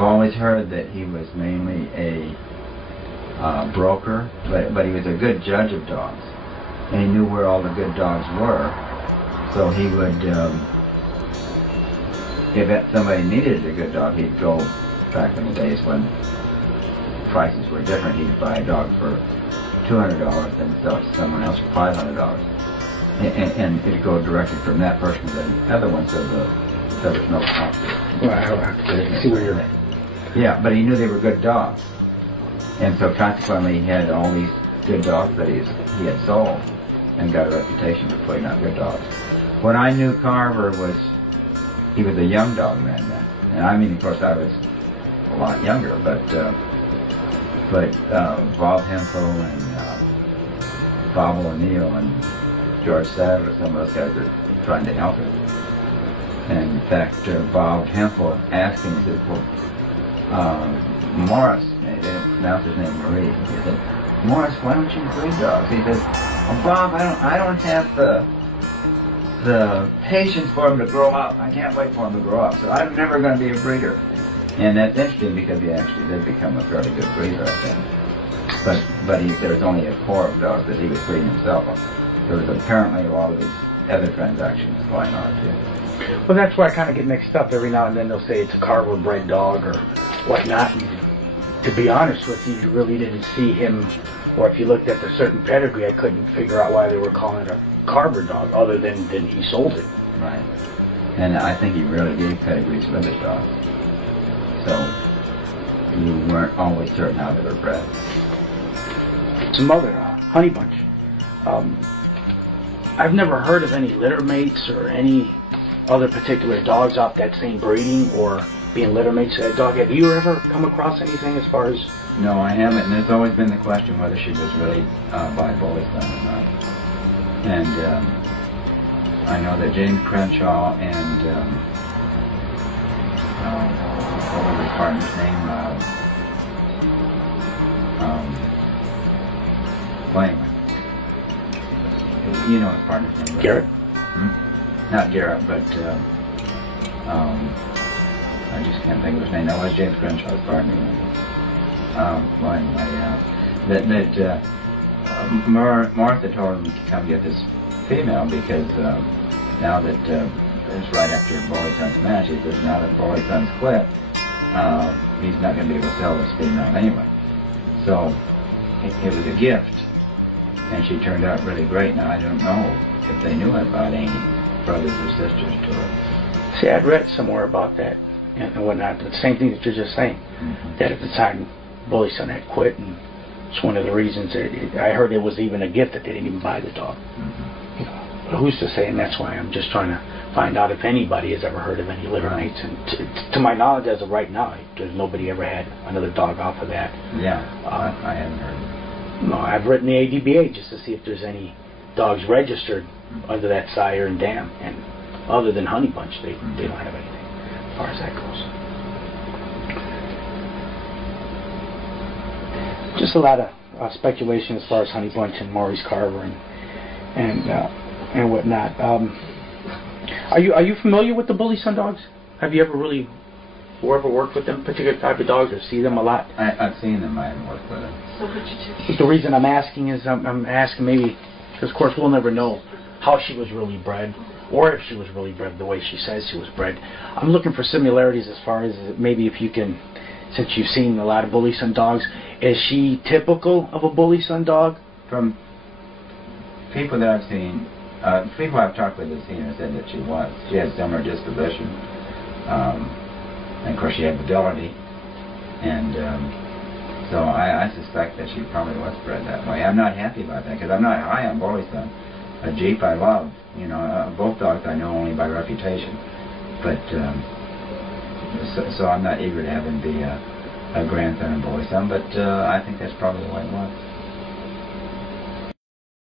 I've always heard that he was mainly a broker, but he was a good judge of dogs, and he knew where all the good dogs were. So he would, if somebody needed a good dog, he'd go, back in the days when prices were different, he'd buy a dog for $200 and sell it to someone else for $500. And it'd go directly from that person to the other one, so there was no conflict. Well, I don't have to see where you're at. Yeah, but he knew they were good dogs. And so consequently he had all these good dogs that he had sold and got a reputation for putting out good dogs. When I knew Carver he was a young dog man then. And I mean, of course, I was a lot younger, but Bob Hempel and Bob O'Neill and George Sadler, some of those guys were trying to help him. And in fact, Bob Hempel asked him, he said, well, Morris, they didn't pronounce his name Marie, he said, Morris, why don't you breed dogs? He said, well, Bob, I don't have the patience for him to grow up. I can't wait for him to grow up, so I'm never going to be a breeder. And that's interesting because he actually did become a fairly good breeder, I think. But there was only a core of dogs that he was breeding himself. There was apparently a lot of these other transactions going on too. Well, that's why I kind of get mixed up. Every now and then they'll say it's a Carver bred dog or whatnot. And to be honest with you, you really didn't see him, or if you looked at the certain pedigree, I couldn't figure out why they were calling it a Carver dog, other than he sold it. Right. And I think he really gave pedigrees with his dogs. So you weren't always certain how they were bred. Some other honey bunch. I've never heard of any litter mates or any other particular dogs off that same breeding or being litter mates to that dog. Have you ever come across anything as far as... No, I haven't, and there's always been the question whether she was really by Bully's son or not. And I know that James Crenshaw and what was his partner's name? Anyway, you know his partner's name, right? Garrett? Not Garrett, but I just can't think of his name. That was James Crenshaw's partner. Well, anyway, Martha told him to come get this female because now that it's right after Bully Son's match, he says now that Bully Son's quit, he's not going to be able to sell this female anyway. So it was a gift, and she turned out really great. Now I don't know if they knew about any brothers or sisters to her. See, I'd read somewhere about that and whatnot, but the same thing that you're just saying, that at the time Bully's son had quit, and it's one of the reasons that I heard it was even a gift that they didn't even buy the dog. You know, but who's to say? And that's why I'm just trying to find out if anybody has ever heard of any litter mates. And to my knowledge, as of right now, there's nobody ever had another dog off of that. Yeah, I haven't heard. No, I've written the ADBA just to see if there's any dogs registered under that sire and dam, and other than Honey Bunch, they don't have anything as far as that goes. Just a lot of speculation as far as Honey Bunch and Maurice Carver and whatnot. Are you familiar with the Bully Son dogs? Have you ever really worked with them particular type of dogs or see them a lot? I've seen them. I haven't worked with them. So what you do? The reason I'm asking is I'm asking maybe because of course we'll never know how she was really bred or if she was really bred the way she says she was bred. I'm looking for similarities as far as maybe if you can, since you've seen a lot of Bully Son dogs, is she typical of a Bully Son dog? From people that I've seen, people I've talked with have seen her said that she was. She had similar disposition. And of course she had ability. And so I suspect that she probably was bred that way. I'm not happy about that because I'm not high on Bully Son. A Jeep I love. You know, both dogs I know only by reputation. But so I'm not eager to have him be a grandson of Bully Son, but I think that's probably the way it was.